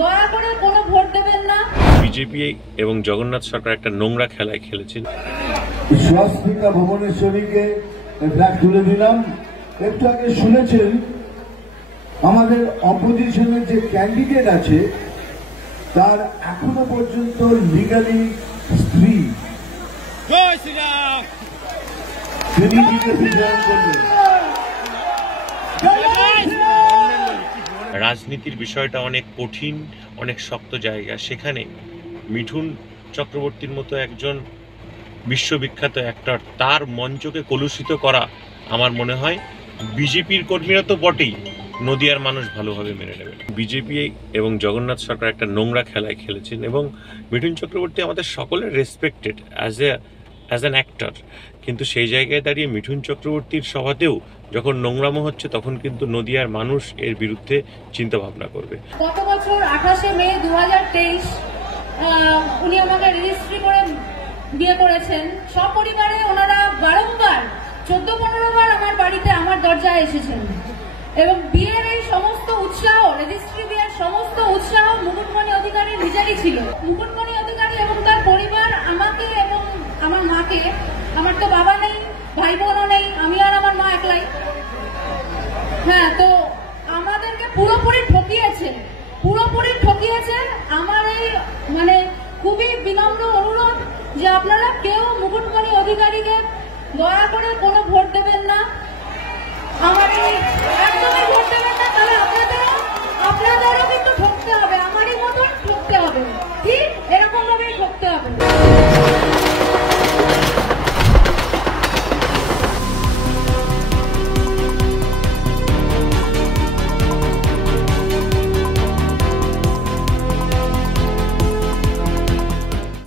দয়া করে কোনো ভোট দেবেন না। বিজেপি এবং জগন্নাথ সরকার একটা নোংরা খেলায় খেলেছেন। স্বাস্থ্যিকা ভুবনেশ্বরীকে ফ্ল্যাগ তুলে দিলাম। একটু আগে শুনেছেন আমাদের অপোজিশনের যে ক্যান্ডিডেট আছে তার এখনো পর্যন্ত লিগালি স্ত্রী, তিনি বিজেপি জয়েন করলেন। রাজনীতির বিষয়টা অনেক কঠিন, অনেক শক্ত জায়গা। সেখানে মিঠুন চক্রবর্তীর মতো একজন বিশ্ববিখ্যাত অ্যাক্টর, তার মঞ্চকে কলুষিত করা আমার মনে হয় বিজেপির কর্মীরা তো বটেই, নদিয়ার মানুষ ভালোভাবে মেনে নেবে। বিজেপি এবং জগন্নাথ সরকার একটা নোংরা খেলায় খেলেছেন এবং মিঠুন চক্রবর্তী আমাদের সকলের রেসপেক্টেড অ্যাজ অ্যান অ্যাক্টর, কিন্তু সেই জায়গায় দাঁড়িয়ে মিঠুন চক্রবর্তীর সভাতেও যখন নোংরামো হচ্ছে তখন কিন্তু নদিয়ার মানুষ এর বিরুদ্ধে চিন্তা ভাবনা করবে। গত বছর 28শে মে 2023 উনি আমাকে রেজিস্ট্রি করে বিয়ে করেছেন। সপরিবারে ওনারা বারংবার 14-15 বার আমার বাড়িতে আমার দরজায় এসেছেন এবং বিয়ের এই সমস্ত উৎসাহ, রেজিস্ট্রি বিয়ের সমস্ত উৎসাহ মুকুটমণি অধিকারীর নিজেরই ছিল। মুকুটমণি অধিকারী এবং তার পরিবার আমাকে এবং আমার মাকে, আমার তো বাবা নেই, ভাই বোনও নেই, আমি আর আমার মা একলাই, হ্যাঁ, তো আমাদেরকে পুরোপুরি ঠকিয়েছেন। আমার এই খুবই বিনম্র অনুরোধ যে আপনারা কেউ মুকুটমণি অধিকারীকে দয়া করে কোনো ভোট দেবেন না। আমার এই একদমই ভোট দেবেন